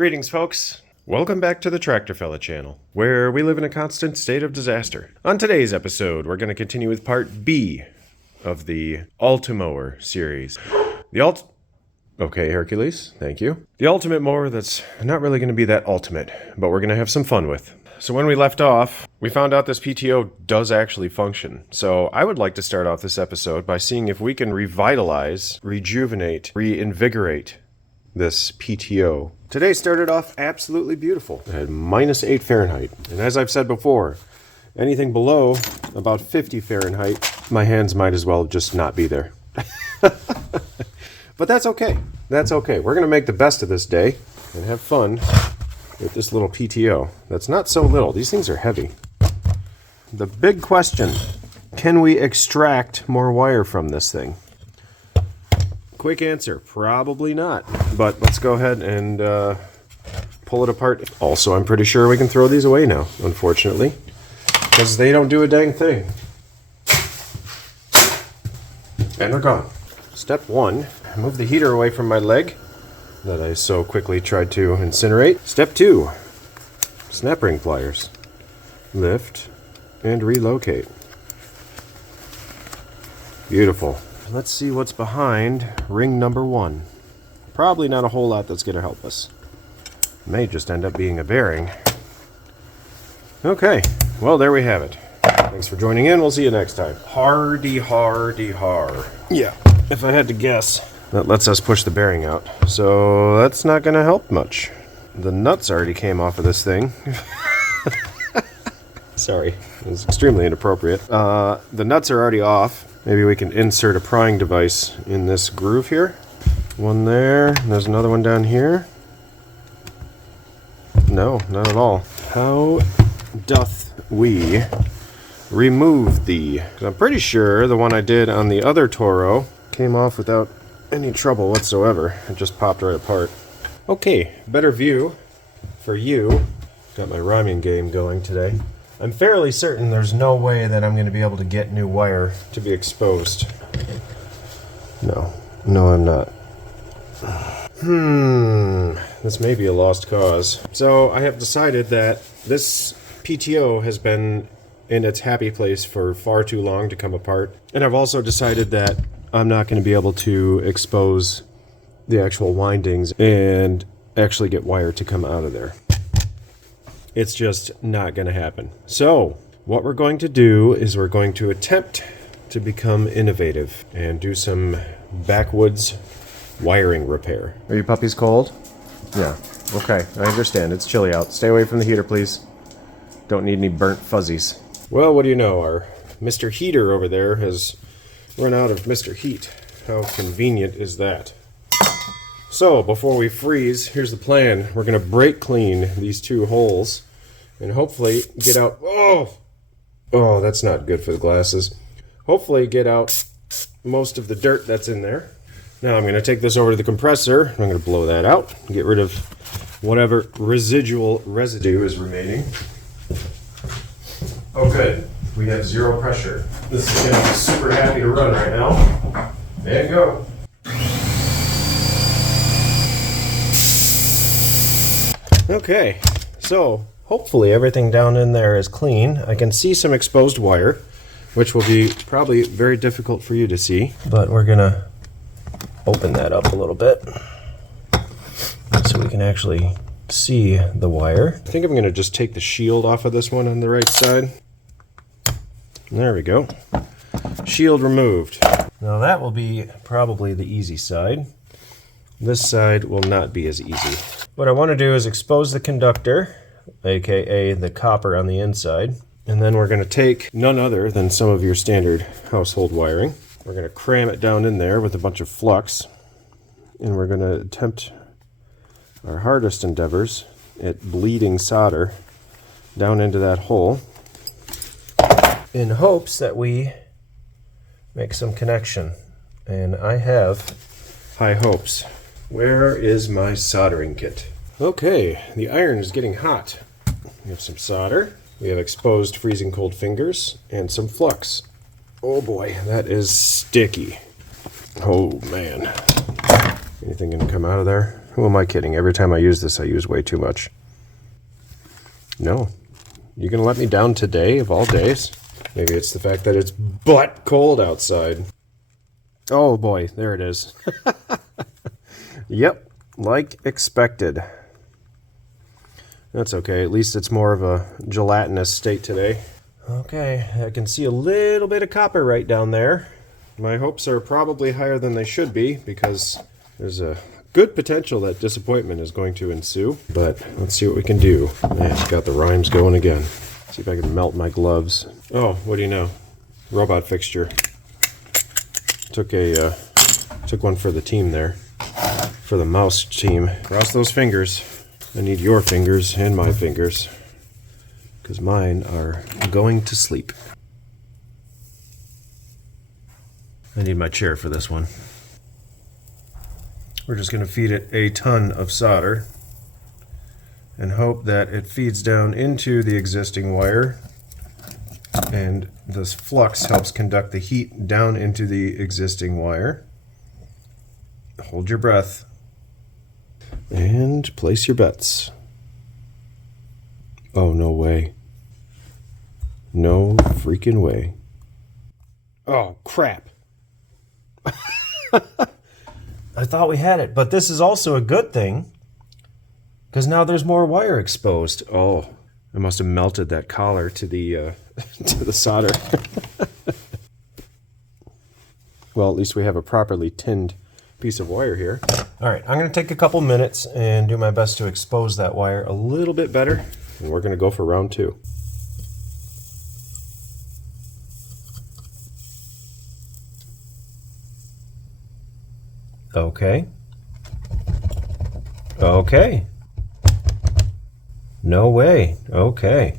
Greetings, folks. Welcome back to the Tractorfella channel, where we live in a constant state of disaster. On today's episode, we're going to continue with part B of the UltiMower series. Okay, Hercules, thank you. The ultimate mower that's not really going to be that ultimate, but we're going to have some fun with. So when we left off, we found out this PTO does actually function. So I would like to start off this episode by seeing if we can revitalize, rejuvenate, reinvigorate this PTO. Today started off absolutely beautiful. It had -8 Fahrenheit. And as I've said before, anything below about 50 Fahrenheit, my hands might as well just not be there. But that's okay. That's okay. We're going to make the best of this day and have fun with this little PTO. That's not so little. These things are heavy. The big question, can we extract more wire from this thing? Quick answer, probably not. But let's go ahead and pull it apart. Also, I'm pretty sure we can throw these away now, unfortunately, because they don't do a dang thing. And they're gone. Step 1, move the heater away from my leg that I so quickly tried to incinerate. Step 2, snap ring pliers. Lift and relocate. Beautiful. Let's see what's behind ring number 1. Probably not a whole lot that's going to help us. May just end up being a bearing. Okay, well, there we have it. Thanks for joining in. We'll see you next time. Hardy, hardy, har. Yeah, if I had to guess. That lets us push the bearing out. So that's not going to help much. The nuts already came off of this thing. Sorry, it was extremely inappropriate. The nuts are already off. Maybe we can insert a prying device in this groove here. One there, and there's another one down here. No, not at all. How doth we remove the... 'cause I'm pretty sure the one I did on the other Toro came off without any trouble whatsoever. It just popped right apart. Okay, better view for you. Got my rhyming game going today. I'm fairly certain there's no way that I'm going to be able to get new wire to be exposed. No, I'm not. This may be a lost cause. So I have decided that this PTO has been in its happy place for far too long to come apart. And I've also decided that I'm not going to be able to expose the actual windings and actually get wire to come out of there. It's just not going to happen. So, what we're going to do is we're going to attempt to become innovative and do some backwoods wiring repair. Are you puppies cold? Yeah. Okay, I understand. It's chilly out. Stay away from the heater, please. Don't need any burnt fuzzies. Well, what do you know? Our Mr. Heater over there has run out of Mr. Heat. How convenient is that? So, before we freeze, here's the plan. We're going to brake clean these 2 holes and hopefully get out... Oh, that's not good for the glasses. Hopefully get out most of the dirt that's in there. Now I'm going to take this over to the compressor. I'm going to blow that out and get rid of whatever residual residue is remaining. Oh, good. We have 0 pressure. This is going to be super happy to run right now. And go. Okay, so hopefully everything down in there is clean. I can see some exposed wire, which will be probably very difficult for you to see. But we're gonna open that up a little bit so we can actually see the wire. I think I'm gonna just take the shield off of this one on the right side. There we go. Shield removed. Now that will be probably the easy side. This side will not be as easy. What I want to do is expose the conductor, aka the copper on the inside, and then we're going to take none other than some of your standard household wiring. We're going to cram it down in there with a bunch of flux, and we're going to attempt our hardest endeavors at bleeding solder down into that hole in hopes that we make some connection. And I have high hopes. Where is my soldering kit? Okay, the iron is getting hot. We have some solder, we have exposed freezing cold fingers, and some flux. Oh boy, that is sticky. Oh man. Anything gonna come out of there? Who am I kidding? Every time I use this, I use way too much. No. You gonna let me down today, of all days? Maybe it's the fact that it's butt cold outside. Oh boy, there it is. Yep, like expected. That's okay, at least it's more of a gelatinous state today. Okay, I can see a little bit of copper right down there. My hopes are probably higher than they should be because there's a good potential that disappointment is going to ensue. But let's see what we can do. Man, it's got the rhymes going again. See if I can melt my gloves. Oh, what do you know? Robot fixture. Took one for the team there. For the mouse team. Cross those fingers. I need your fingers and my fingers. Because mine are going to sleep. I need my chair for this one. We're just going to feed it a ton of solder and hope that it feeds down into the existing wire and this flux helps conduct the heat down into the existing wire. Hold your breath and place your bets. Oh, no way. No freaking way. Oh, crap. I thought we had it, but this is also a good thing because now there's more wire exposed. Oh, I must have melted that collar to the to the solder. Well, at least we have a properly tinned piece of wire here. All right, I'm going to take a couple minutes and do my best to expose that wire a little bit better, and we're going to go for round 2. Okay. Okay. No way. Okay.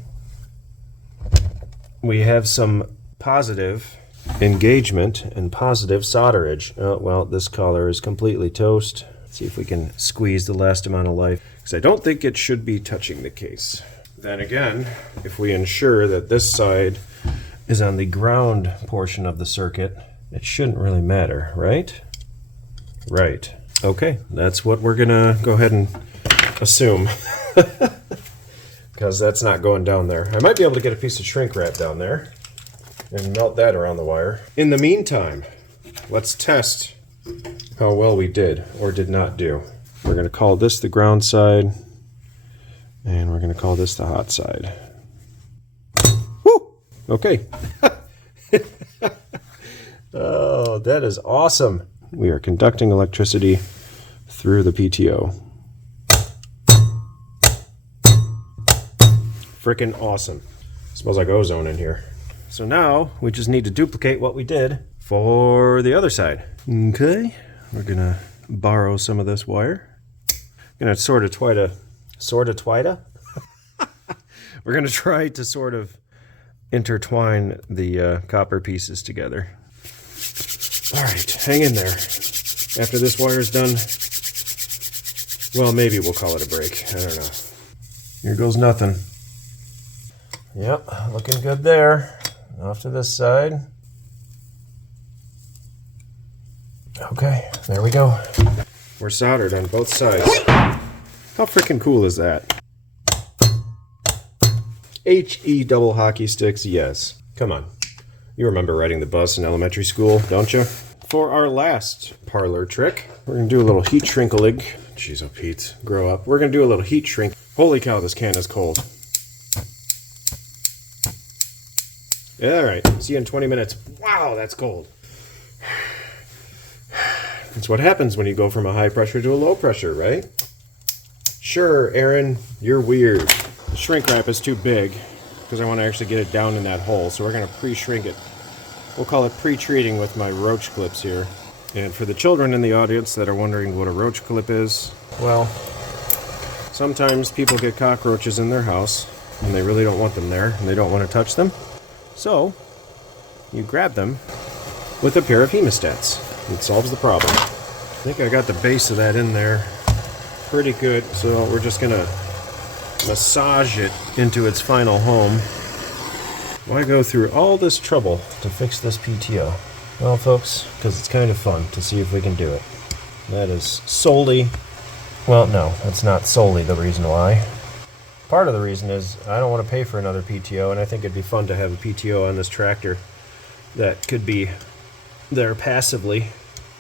We have some positive engagement and positive solderage. Oh, well, this collar is completely toast. Let's see if we can squeeze the last amount of life, because I don't think it should be touching the case. Then again, if we ensure that this side is on the ground portion of the circuit, it shouldn't really matter, right? Right. Okay, that's what we're gonna go ahead and assume. Because that's not going down there. I might be able to get a piece of shrink wrap down there and melt that around the wire. In the meantime, let's test how well we did or did not do. We're gonna call this the ground side, and we're gonna call this the hot side. Woo! Okay. Oh, that is awesome. We are conducting electricity through the PTO. Frickin' awesome. Smells like ozone in here. So now we just need to duplicate what we did for the other side. Okay, we're gonna borrow some of this wire. Gonna sort of try to we're gonna try to sort of intertwine the copper pieces together. All right, hang in there. After this wire's done, well, maybe we'll call it a break. I don't know. Here goes nothing. Yep, looking good there. Off to this side. Okay, there we go. We're soldered on both sides. How freaking cool is that? HE double hockey sticks, yes. Come on. You remember riding the bus in elementary school, don't you? For our last parlor trick, we're going to do a little heat shrinkling. Jeez, oh Pete, grow up. We're going to do a little heat shrink. Holy cow, this can is cold. All right, see you in 20 minutes. Wow, that's cold. That's what happens when you go from a high pressure to a low pressure, right? Sure, Aaron, you're weird. The shrink wrap is too big because I want to actually get it down in that hole, so we're going to pre-shrink it. We'll call it pre-treating with my roach clips here. And for the children in the audience that are wondering what a roach clip is, well, sometimes people get cockroaches in their house and they really don't want them there and they don't want to touch them. So, you grab them with a pair of hemostats. It solves the problem. I think I got the base of that in there pretty good, so we're just going to massage it into its final home. Why go through all this trouble to fix this PTO? Well, folks, because it's kind of fun to see if we can do it. That is solely Well, no, that's not solely the reason why. Part of the reason is I don't want to pay for another PTO, and I think it'd be fun to have a PTO on this tractor that could be there passively.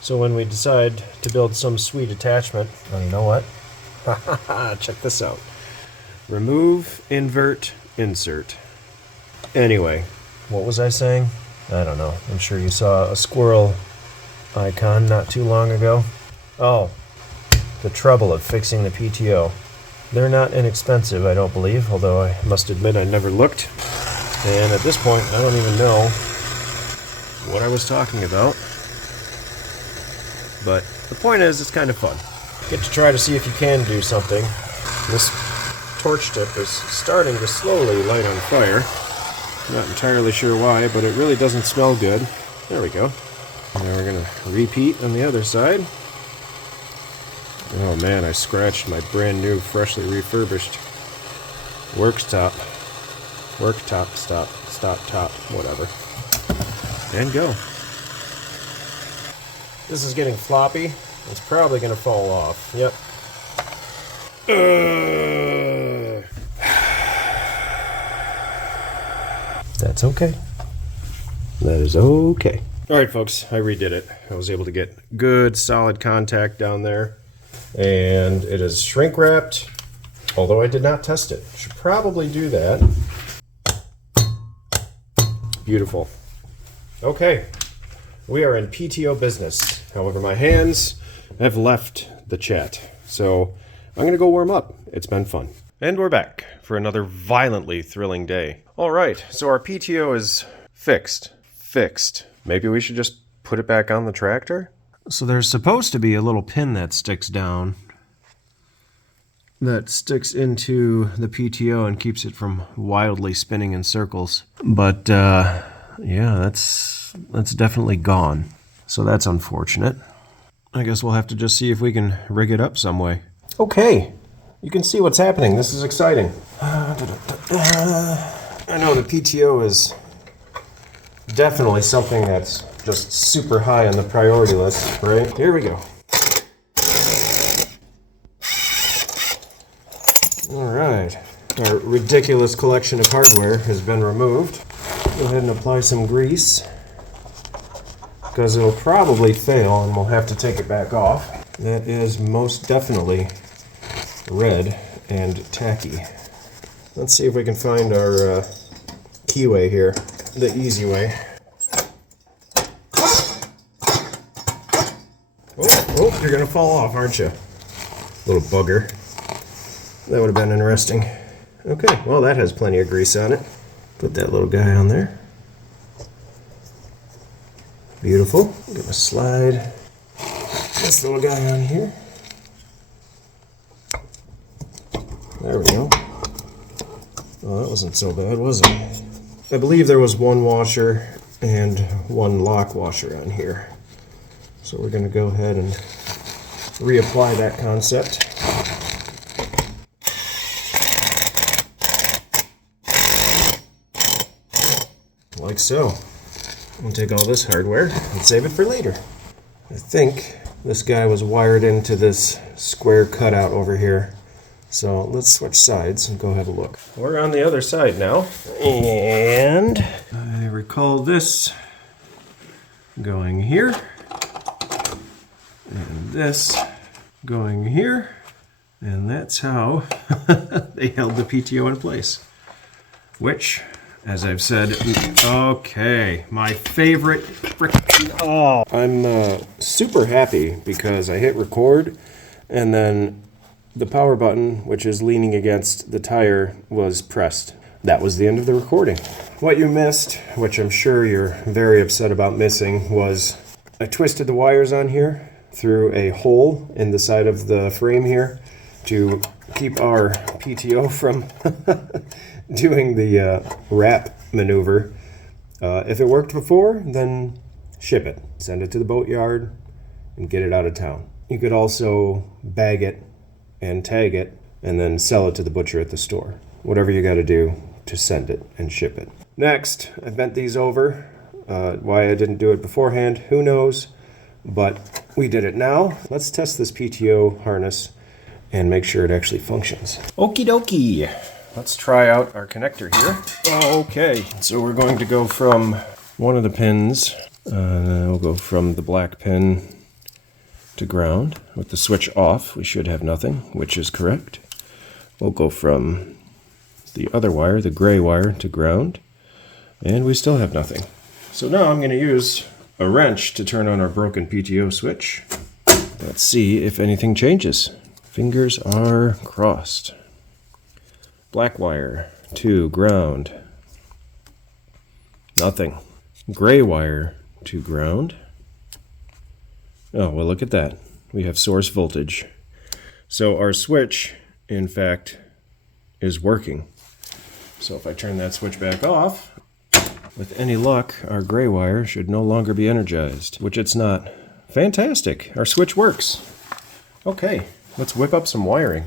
So when we decide to build some sweet attachment, well, you know what? Check this out. Remove, invert, insert. Anyway, what was I saying? I don't know. I'm sure you saw a squirrel icon not too long ago. Oh, the trouble of fixing the PTO. They're not inexpensive, I don't believe, although I must admit I never looked. And at this point, I don't even know what I was talking about. But the point is, it's kind of fun. Get to try to see if you can do something. This torch tip is starting to slowly light on fire. Not entirely sure why, but it really doesn't smell good. There we go. Now we're going to repeat on the other side. Oh man, I scratched my brand new, freshly refurbished worktop, stop, whatever. And go. This is getting floppy. It's probably going to fall off. Yep. That's okay. That is okay. Alright folks, I redid it. I was able to get good solid contact down there. And it is shrink wrapped, although I did not test it. Should probably do that. Beautiful. Okay, we are in PTO business. However, my hands have left the chat. So I'm going to go warm up. It's been fun. And we're back for another violently thrilling day. All right, so our PTO is fixed. Maybe we should just put it back on the tractor? So there's supposed to be a little pin that sticks down, that sticks into the PTO and keeps it from wildly spinning in circles. But yeah, that's definitely gone. So that's unfortunate. I guess we'll have to just see if we can rig it up some way. Okay, you can see what's happening. This is exciting. I know the PTO is definitely something that's just super high on the priority list, right? Here we go. All right, our ridiculous collection of hardware has been removed. Go ahead and apply some grease, because it'll probably fail and we'll have to take it back off. That is most definitely red and tacky. Let's see if we can find our keyway here, the easy way. Oh, you're gonna fall off, aren't you? Little bugger. That would have been interesting. Okay, well that has plenty of grease on it. Put that little guy on there. Beautiful. I'm gonna slide this little guy on here. There we go. Oh, that wasn't so bad, was it? I believe there was one washer and one lock washer on here. So we're going to go ahead and reapply that concept. Like so. We'll take all this hardware and save it for later. I think this guy was wired into this square cutout over here. So let's switch sides and go have a look. We're on the other side now. And I recall this going here. And this going here. And that's how they held the PTO in place. Which, as I've said, okay, my favorite frickin', oh. I'm super happy because I hit record and then the power button, which is leaning against the tire, was pressed. That was the end of the recording. What you missed, which I'm sure you're very upset about missing, was I twisted the wires on here through a hole in the side of the frame here to keep our PTO from doing the wrap maneuver. If it worked before, then ship it. Send it to the boat yard and get it out of town. You could also bag it and tag it and then sell it to the butcher at the store. Whatever you got to do to send it and ship it. Next, I bent these over. Why I didn't do it beforehand, who knows? But we did it now. Let's test this PTO harness and make sure it actually functions. Okie dokie. Let's try out our connector here. Okay, so we're going to go from one of the pins. We'll go from the black pin to ground. With the switch off, we should have nothing, which is correct. We'll go from the other wire, the gray wire, to ground, and we still have nothing. So now I'm going to use a wrench to turn on our broken PTO switch. Let's see if anything changes. Fingers are crossed. Black wire to ground. Nothing. Gray wire to ground. Oh, well, look at that. We have source voltage. So our switch, in fact, is working. So if I turn that switch back off, with any luck, our gray wire should no longer be energized, which it's not. Fantastic. Our switch works. Okay, let's whip up some wiring.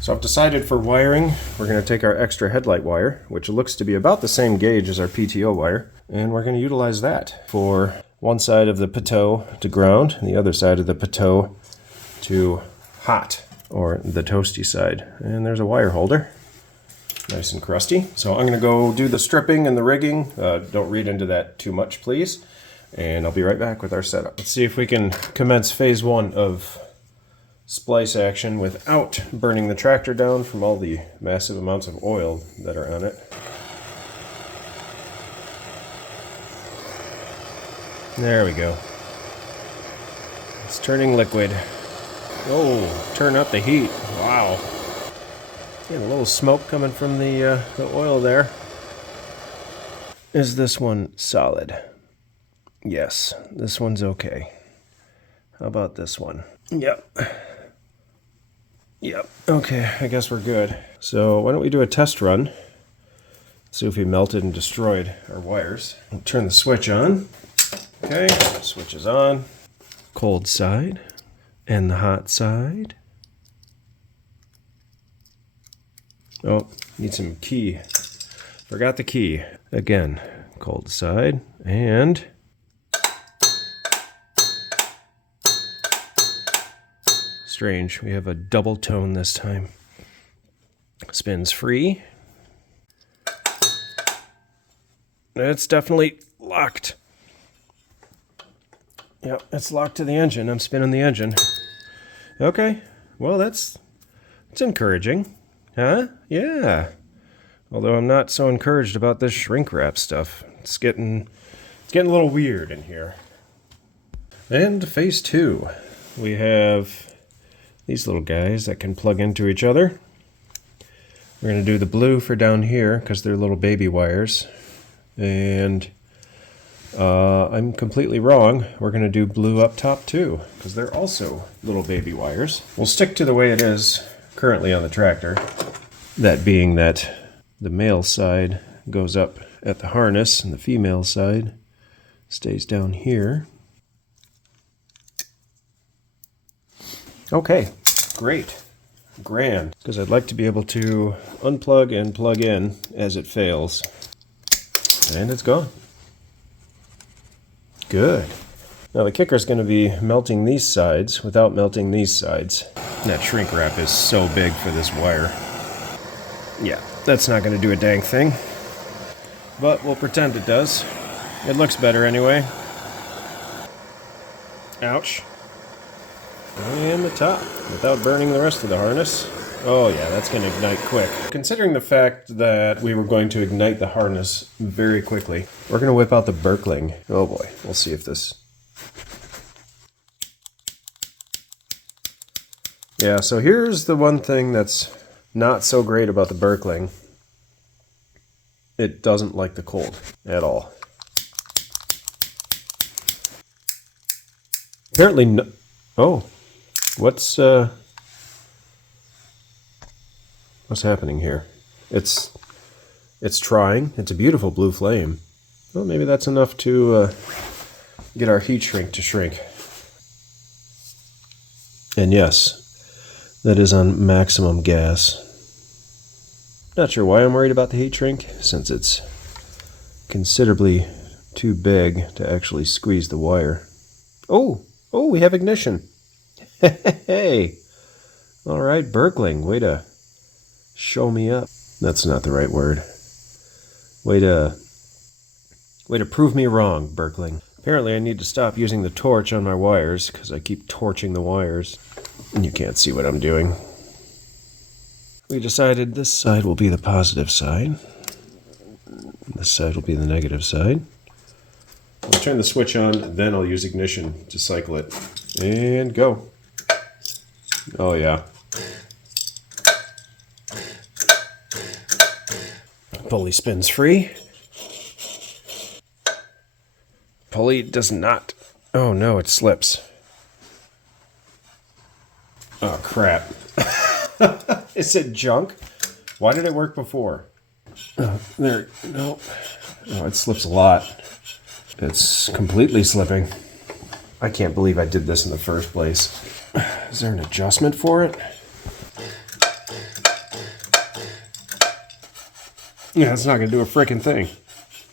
So I've decided for wiring, we're going to take our extra headlight wire, which looks to be about the same gauge as our PTO wire, and we're going to utilize that for one side of the P.T.O. to ground, and the other side of the P.T.O. to hot, or the toasty side. And there's a wire holder, nice and crusty. So I'm going to go do the stripping and the rigging. Don't read into that too much, please. And I'll be right back with our setup. Let's see if we can commence phase 1 of splice action without burning the tractor down from all the massive amounts of oil that are on it. There we go. It's turning liquid. Oh, turn up the heat. Wow. Getting a little smoke coming from the oil there. Is this one solid? Yes, this one's okay. How about this one? Yep. Yep. Okay, I guess we're good. So why don't we do a test run? See if we melted and destroyed our wires. We'll turn the switch on. Okay, switch is on. Cold side and the hot side. Oh, need some key. Forgot the key. Again, cold side and strange, we have a double tone this time. Spins free. It's definitely locked. Yep, it's locked to the engine. I'm spinning the engine. Okay, well that's encouraging. Huh? Yeah. Although I'm not so encouraged about this shrink wrap stuff. It's getting a little weird in here. And phase 2. We have these little guys that can plug into each other. We're going to do the blue for down here because they're little baby wires. And I'm completely wrong. We're going to do blue up top too because they're also little baby wires. We'll stick to the way it is currently on the tractor. That being that the male side goes up at the harness and the female side stays down here. Okay, great, grand, because I'd like to be able to unplug and plug in as it fails. And it's gone. Good. Now the kicker is going to be melting these sides without melting these sides. That shrink wrap is so big for this wire. Yeah, that's not going to do a dang thing. But we'll pretend it does. It looks better anyway. Ouch. And the top, without burning the rest of the harness. Oh yeah, that's going to ignite quick. Considering the fact that we were going to ignite the harness very quickly, we're going to whip out the Berkling. Oh boy, we'll see if this... Yeah, so here's the one thing that's not so great about the Berkling. It doesn't like the cold at all. Apparently no... Oh. What's happening here? It's trying. It's a beautiful blue flame. Well, maybe that's enough to get our heat shrink to shrink. And yes, that is on maximum gas. Not sure why I'm worried about the heat shrink, since it's considerably too big to actually squeeze the wire. Oh, we have ignition. Hey, All right, Berkling, way to show me up. That's not the right word. Way to prove me wrong, Berkling. Apparently I need to stop using the torch on my wires because I keep torching the wires. And you can't see what I'm doing. We decided this side will be the positive side. This side will be the negative side. I'll turn the switch on, then I'll use ignition to cycle it. And go. Oh yeah. Pulley spins free. Pulley does not. Oh no, it slips. Oh crap. Is it junk? Why did it work before? There, no. Oh, it slips a lot. It's completely slipping. I can't believe I did this in the first place. Is there an adjustment for it? Yeah, it's not going to do a frickin' thing.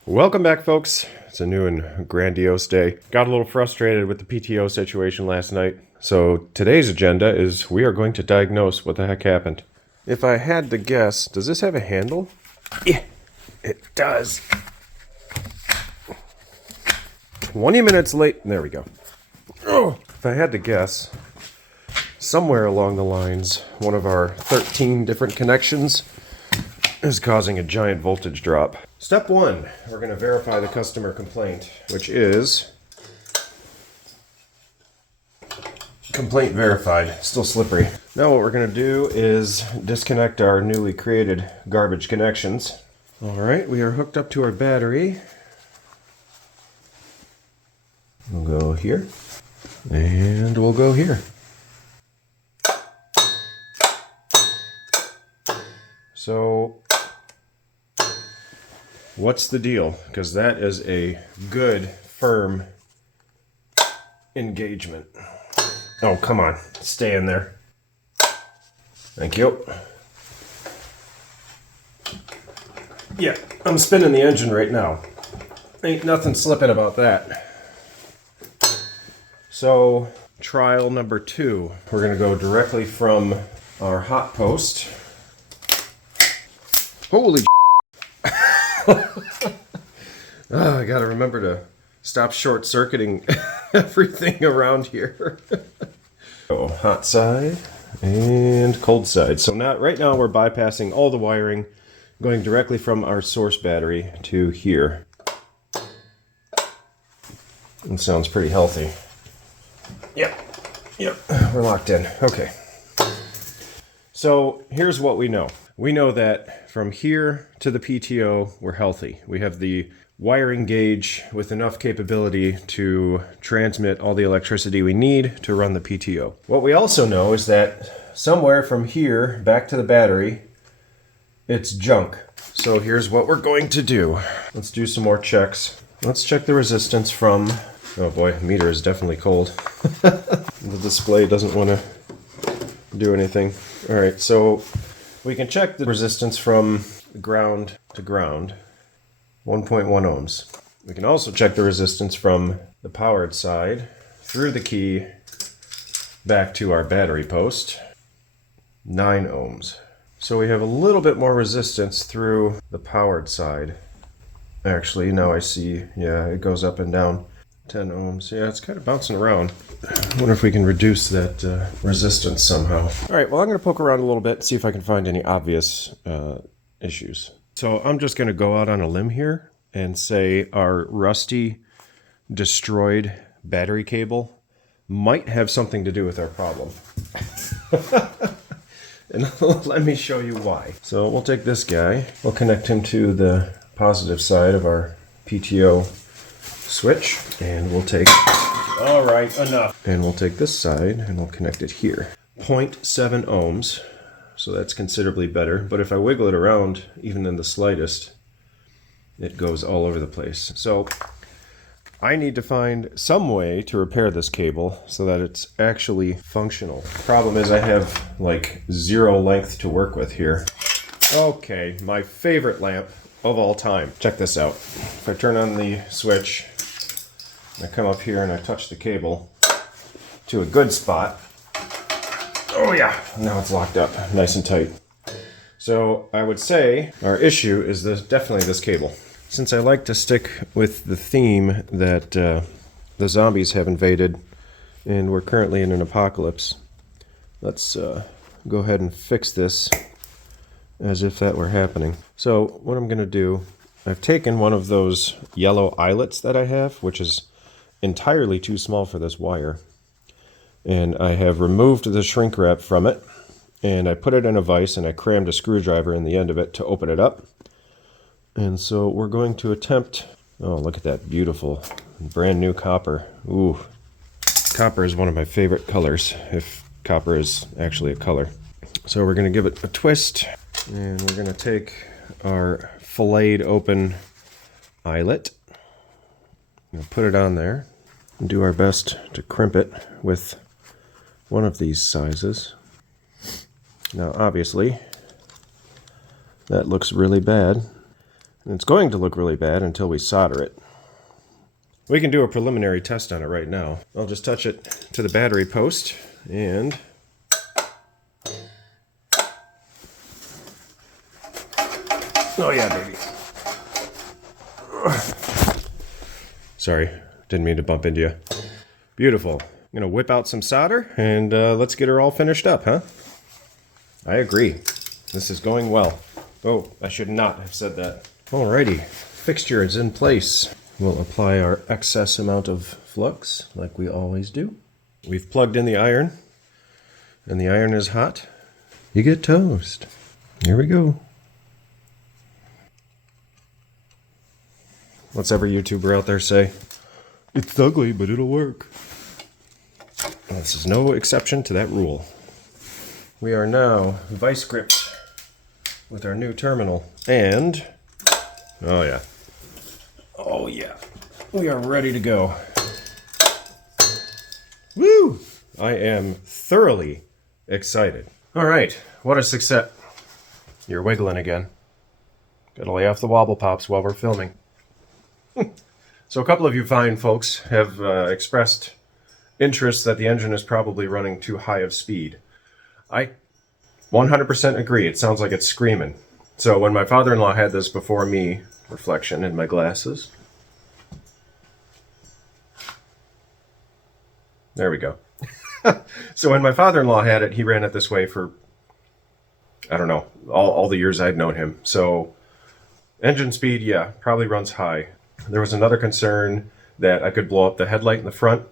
Welcome back, folks. It's a new and grandiose day. Got a little frustrated with the PTO situation last night. So today's agenda is we are going to diagnose what the heck happened. If I had to guess, does this have a handle? Yeah, it does. 20 minutes late. There we go. Oh, if I had to guess, somewhere along the lines, one of our 13 different connections is causing a giant voltage drop. Step 1, we're going to verify the customer complaint, which is complaint verified, still slippery. Now what we're going to do is disconnect our newly created garbage connections. Alright, we are hooked up to our battery. We'll go here, and we'll go here. So, what's the deal? Because that is a good, firm engagement. Oh, come on. Stay in there. Thank you. Yeah, I'm spinning the engine right now. Ain't nothing slipping about that. So, trial number 2. We're going to go directly from our hot post. Holy I gotta remember to stop short-circuiting everything around here. So, hot side and cold side. So now, right now we're bypassing all the wiring, going directly from our source battery to here. It sounds pretty healthy. Yep, we're locked in. Okay. So here's what we know. We know that from here to the PTO, we're healthy. We have the wiring gauge with enough capability to transmit all the electricity we need to run the PTO. What we also know is that somewhere from here back to the battery, it's junk. So here's what we're going to do. Let's do some more checks. Let's check the resistance from... Oh boy, the meter is definitely cold. The display doesn't want to do anything. All right, so we can check the resistance from ground to ground, 1.1 ohms. We can also check the resistance from the powered side through the key back to our battery post, 9 ohms. So we have a little bit more resistance through the powered side. Actually, now I see, yeah, it goes up and down. 10 ohms. Yeah, it's kind of bouncing around. I wonder if we can reduce that resistance somehow. All right, well, I'm going to poke around a little bit, see if I can find any obvious issues. So I'm just going to go out on a limb here and say our rusty, destroyed battery cable might have something to do with our problem. And let me show you why. So we'll take this guy. We'll connect him to the positive side of our PTO switch, and we'll take... All right, enough. And we'll take this side, and we'll connect it here. 0.7 ohms, so that's considerably better. But if I wiggle it around, even in the slightest, it goes all over the place. So I need to find some way to repair this cable so that it's actually functional. Problem is I have like 0 length to work with here. Okay, my favorite lamp of all time. Check this out. If I turn on the switch, I come up here and I touch the cable to a good spot. Oh yeah, now it's locked up nice and tight. So I would say our issue is definitely this cable. Since I like to stick with the theme that the zombies have invaded and we're currently in an apocalypse, let's go ahead and fix this as if that were happening. So what I'm going to do, I've taken one of those yellow eyelets that I have, which is entirely too small for this wire, and I have removed the shrink wrap from it, and I put it in a vise and I crammed a screwdriver in the end of it to open it up. And so we're going to attempt, oh look at that beautiful brand new copper. Ooh, copper is one of my favorite colors, if copper is actually a color. So we're going to give it a twist, and we're going to take our filleted open eyelet and put it on there and do our best to crimp it with one of these sizes. Now obviously that looks really bad, and it's going to look really bad until we solder it. We can do a preliminary test on it right now. I'll just touch it to the battery post and oh yeah, baby. Sorry, didn't mean to bump into you. Beautiful. I'm gonna whip out some solder and let's get her all finished up, huh? I agree. This is going well. Oh, I should not have said that. Alrighty, fixture is in place. We'll apply our excess amount of flux like we always do. We've plugged in the iron, and the iron is hot. You get toast. Here we go. What's every YouTuber out there say? It's ugly, but it'll work. This is no exception to that rule. We are now vice gripped with our new terminal, and oh yeah, we are ready to go. Woo! I am thoroughly excited. All right, what a success. You're wiggling again. Gotta lay off the wobble pops while we're filming. So a couple of you fine folks have expressed interest that the engine is probably running too high of speed. I 100% agree. It sounds like it's screaming. So when my father-in-law had this before me, reflection in my glasses. There we go. So when my father-in-law had it, he ran it this way for, I don't know, all the years I'd known him. So engine speed, yeah, probably runs high. There was another concern that I could blow up the headlight in the front.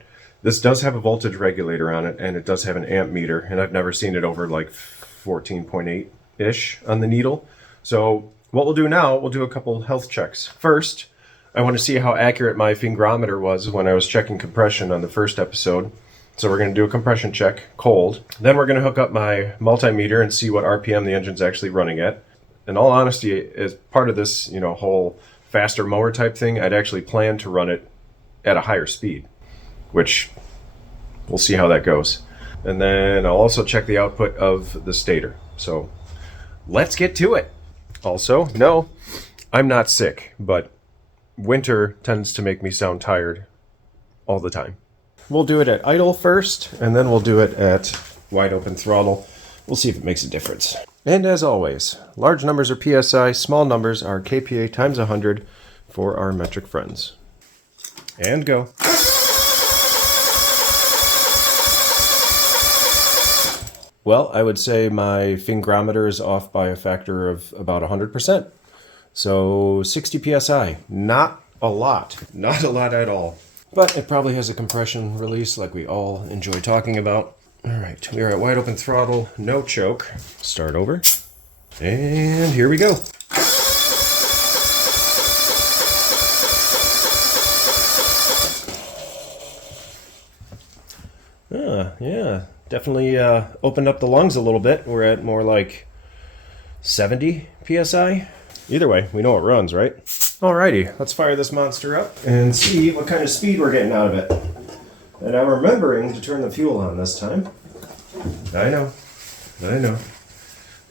This does have a voltage regulator on it, and it does have an amp meter, and I've never seen it over like 14.8-ish on the needle. So what we'll do now, we'll do a couple health checks. First, I want to see how accurate my fingrometer was when I was checking compression on the first episode. So we're going to do a compression check, cold. Then we're going to hook up my multimeter and see what RPM the engine's actually running at. In all honesty, as part of this, whole faster mower type thing, I'd actually plan to run it at a higher speed, which we'll see how that goes. And then I'll also check the output of the stator. So let's get to it. Also, no, I'm not sick, but winter tends to make me sound tired all the time. We'll do it at idle first, and then we'll do it at wide open throttle. We'll see if it makes a difference. And as always, large numbers are PSI, small numbers are kPa times 100 for our metric friends. And go. Well, I would say my fingrometer is off by a factor of about 100%. So 60 PSI, not a lot. Not a lot at all. But it probably has a compression release like we all enjoy talking about. All right, we are at wide open throttle, no choke. Start over. And here we go. Yeah, definitely opened up the lungs a little bit. We're at more like 70 PSI. Either way, we know it runs, right? Alrighty, let's fire this monster up and see what kind of speed we're getting out of it. And I'm remembering to turn the fuel on this time. I know.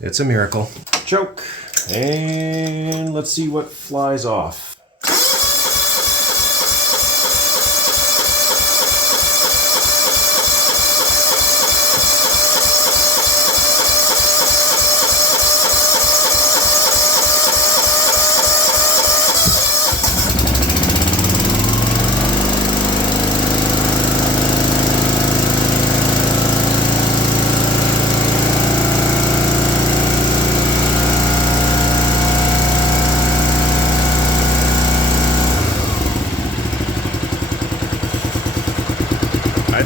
It's a miracle. Choke. And let's see what flies off.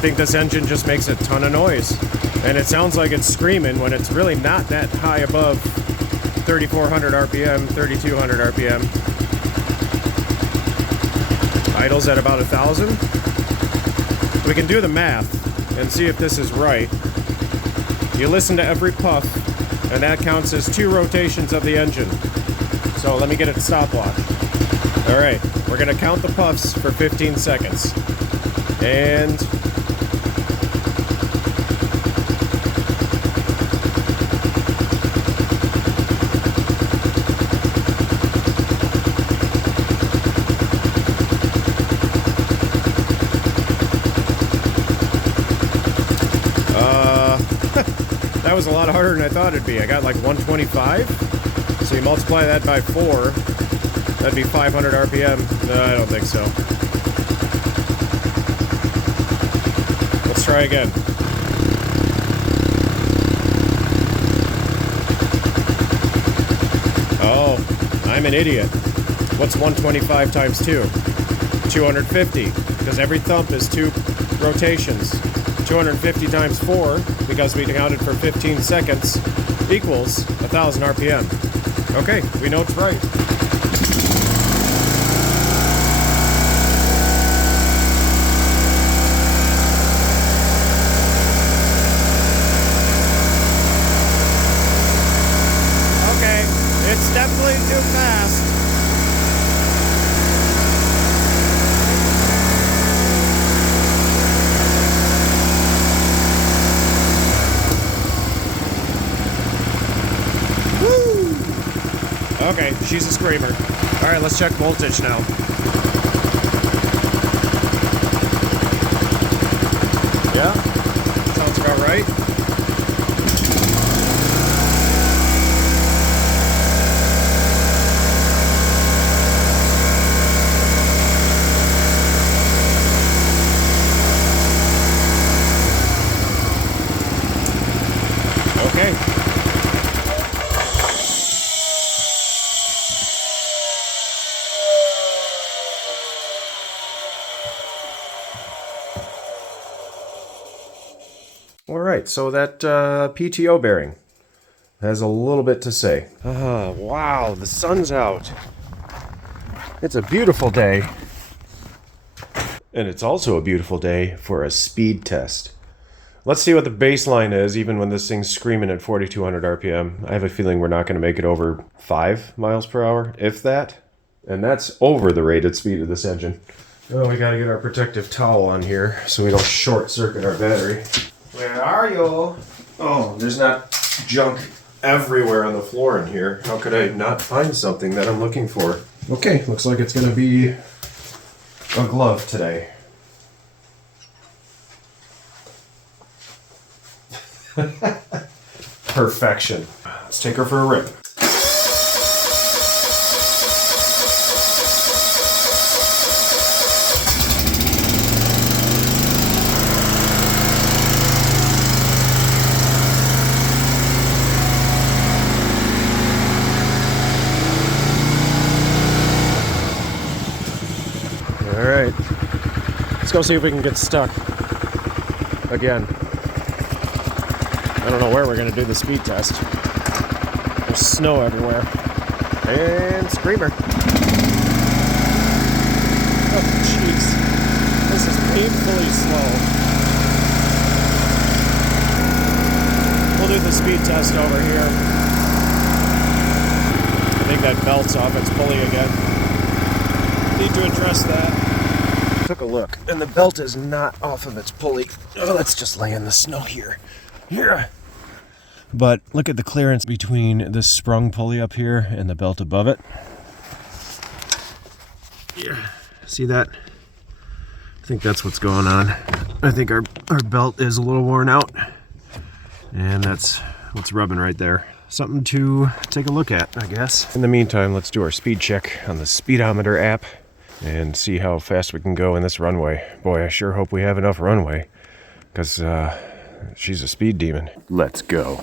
think this engine just makes a ton of noise. And it sounds like it's screaming when it's really not that high above 3,400 RPM, 3,200 RPM. Idles at about 1,000. We can do the math and see if this is right. You listen to every puff, and that counts as 2 rotations of the engine. So let me get a stopwatch. All right, we're gonna count the puffs for 15 seconds. And that was a lot harder than I thought it'd be. I got like 125. So you multiply that by 4, that'd be 500 RPM. No, I don't think so. Let's try again. Oh, I'm an idiot. What's 125 times 2? 250, because every thump is 2 rotations. 250 times 4, because we counted for 15 seconds, equals 1,000 RPM. Okay, we know it's right. Okay, it's definitely too fast. Okay, she's a screamer. All right, let's check voltage now. Yeah, sounds about right. Okay. All right, so that PTO bearing has a little bit to say. Wow, the sun's out. It's a beautiful day. And it's also a beautiful day for a speed test. Let's see what the baseline is, even when this thing's screaming at 4,200 RPM. I have a feeling we're not going to make it over 5 miles per hour, if that. And that's over the rated speed of this engine. Oh, we got to get our protective towel on here so we don't short circuit our battery. Where are you? Oh, there's not junk everywhere on the floor in here. How could I not find something that I'm looking for? Okay, looks like it's going to be a glove today. Perfection. Let's take her for a rip. Alright, let's go see if we can get stuck again. I don't know where we're going to do the speed test. There's snow everywhere. And screamer. Oh, jeez. This is painfully slow. We'll do the speed test over here. I think that belt's off its pulley again. Need to address that. Took a look, and the belt is not off of its pulley. Oh, let's just lay in the snow here. Here. But look at the clearance between this sprung pulley up here and the belt above it. Yeah. See that? I think that's what's going on. I think our belt is a little worn out. And that's what's rubbing right there. Something to take a look at, I guess. In the meantime, let's do our speed check on the speedometer app and see how fast we can go in this runway. Boy, I sure hope we have enough runway, because she's a speed demon. Let's go.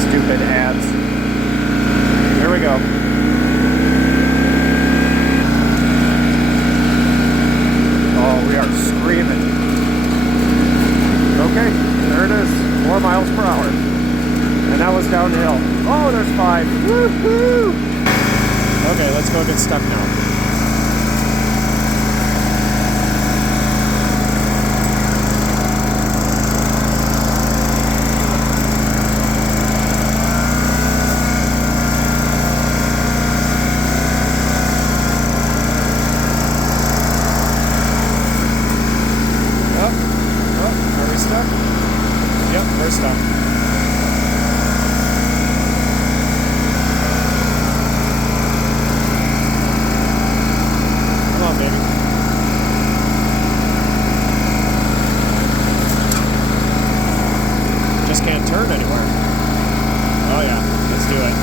Stupid ads. Here we go. there's 5. Woohoo! Okay, let's go get stuck now. Are we stuck? Yep, we're stuck. Come on, baby. Just can't turn anywhere. Oh yeah, let's do it.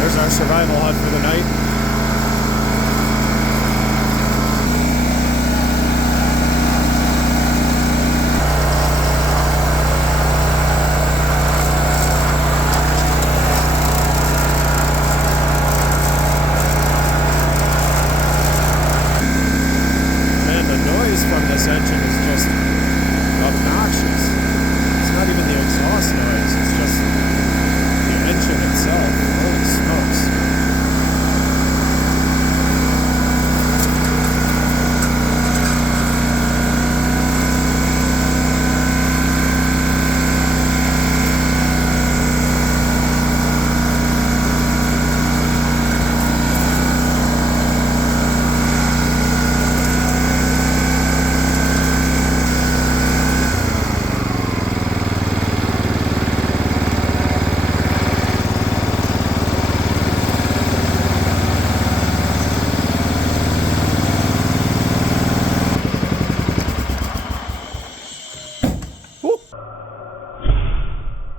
There's our survival hut for the night. Man, the noise from this engine is just obnoxious. It's not even the exhaust noise, it's just the engine itself. Holy smokes.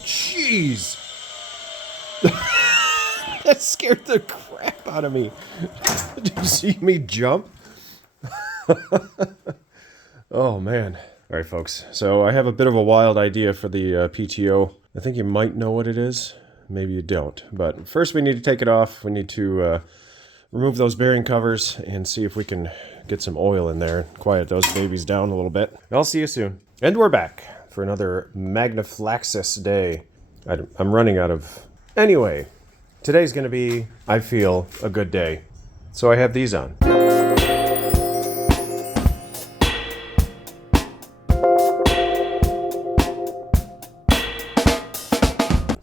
Jeez. That scared the crap out of me. Did you see me jump? Oh, man. All right, folks. So I have a bit of a wild idea for the PTO. I think you might know what it is. Maybe you don't. But first we need to take it off. We need to remove those bearing covers and see if we can get some oil in there and quiet those babies down a little bit. I'll see you soon. And we're back for another Magnaflaxus day. I'm running out of... Anyway, today's going to be, I feel, a good day. So I have these on.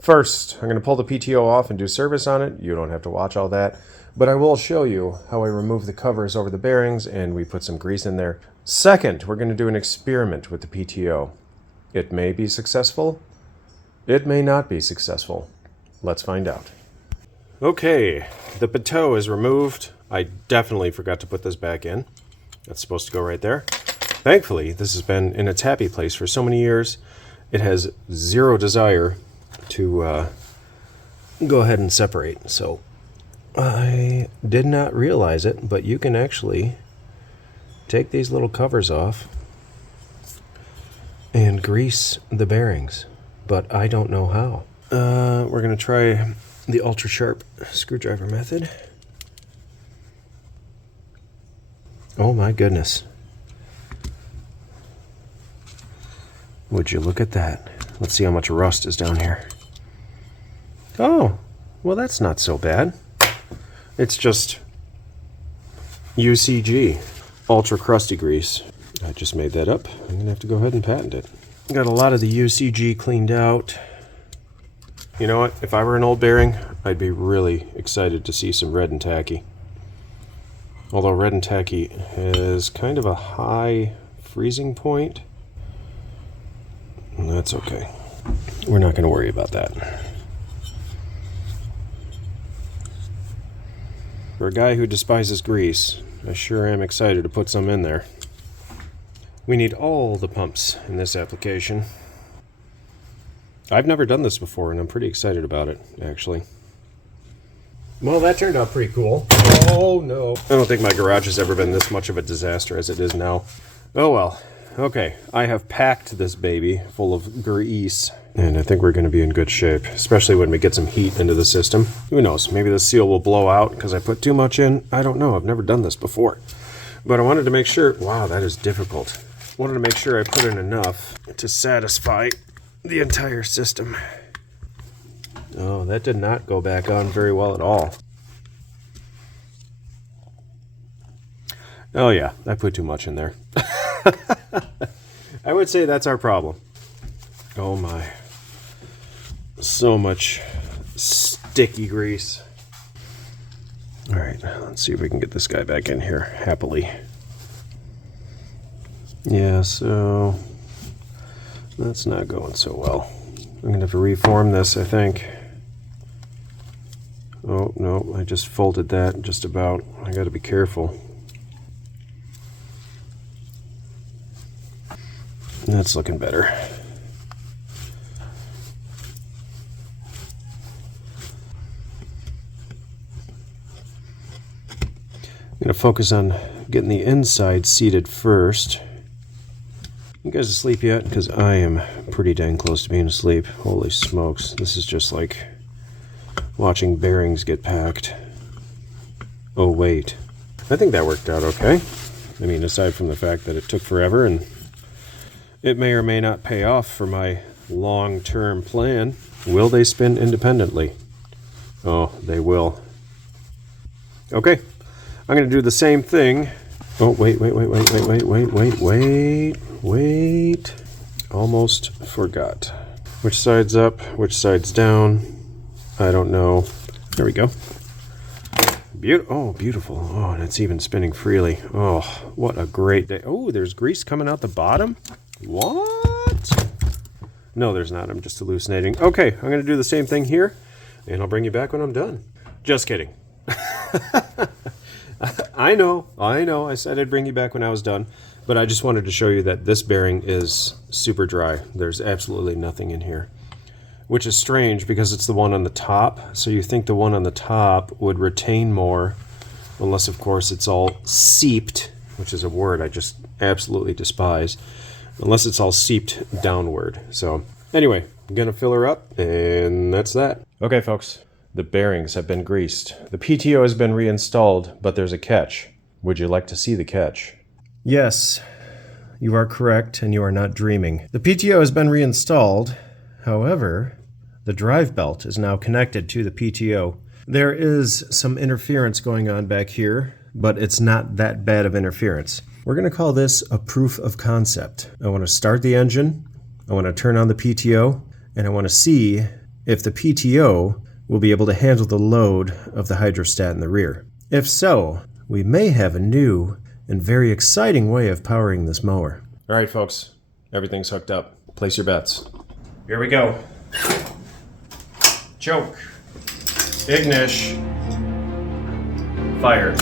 First, I'm going to pull the PTO off and do service on it. You don't have to watch all that. But I will show you how I remove the covers over the bearings and we put some grease in there. Second, we're going to do an experiment with the PTO. It may be successful. It may not be successful. Let's find out. Okay, the P.T.O is removed. I definitely forgot to put this back in. That's supposed to go right there. Thankfully, this has been in its happy place for so many years. It has zero desire to go ahead and separate. So I did not realize it, but you can actually take these little covers off and grease the bearings. But I don't know how. We're going to try the ultra sharp screwdriver method. Oh my goodness. Would you look at that? Let's see how much rust is down here. Oh, well that's not so bad. It's just UCG, ultra crusty grease. I just made that up. I'm going to have to go ahead and patent it. Got a lot of the UCG cleaned out. You know what? If I were an old bearing, I'd be really excited to see some red and tacky. Although red and tacky has kind of a high freezing point. That's okay. We're not going to worry about that. For a guy who despises grease, I sure am excited to put some in there. We need all the pumps in this application. I've never done this before, and I'm pretty excited about it, actually. Well, that turned out pretty cool. Oh, no. I don't think my garage has ever been this much of a disaster as it is now. Oh, well. Okay, I have packed this baby full of grease. And I think we're going to be in good shape, especially when we get some heat into the system. Who knows, maybe the seal will blow out because I put too much in. I don't know, I've never done this before. But I wanted to make sure, wow, that is difficult. I wanted to make sure I put in enough to satisfy the entire system. Oh, that did not go back on very well at all. Oh yeah, I put too much in there. I would say that's our problem. Oh my. So much sticky grease. All right, let's see if we can get this guy back in here happily. Yeah, so that's not going so well. I'm going to have to reform this, I think. Oh, no, I just folded that just about. I got to be careful. That's looking better. I'm going to focus on getting the inside seated first. You guys asleep yet? Because I am pretty dang close to being asleep. Holy smokes. This is just like watching bearings get packed. Oh, wait. I think that worked out okay. I mean, aside from the fact that it took forever and it may or may not pay off for my long-term plan. Will they spin independently? Oh, they will. Okay. I'm going to do the same thing. Oh, wait. Almost forgot. Which side's up? Which side's down? I don't know. There we go. Oh, beautiful. Oh, and it's even spinning freely. Oh, what a great day. Oh, there's grease coming out the bottom? What? No, there's not. I'm just hallucinating. Okay, I'm going to do the same thing here, and I'll bring you back when I'm done. Just kidding. I know. I said I'd bring you back when I was done, but I just wanted to show you that this bearing is super dry. There's absolutely nothing in here, which is strange because it's the one on the top. So you think the one on the top would retain more, unless, of course, it's all seeped, which is a word I just absolutely despise, unless it's all seeped downward. So anyway, I'm going to fill her up, and that's that. Okay, folks. The bearings have been greased. The PTO has been reinstalled, but there's a catch. Would you like to see the catch? Yes, you are correct, and you are not dreaming. The PTO has been reinstalled. However, the drive belt is now connected to the PTO. There is some interference going on back here, but it's not that bad of interference. We're going to call this a proof of concept. I want to start the engine, I want to turn on the PTO, and I want to see if the PTO will be able to handle the load of the hydrostat in the rear. If so, we may have a new and very exciting way of powering this mower. All right, folks, everything's hooked up. Place your bets. Here we go. Choke. Ignish. Fire.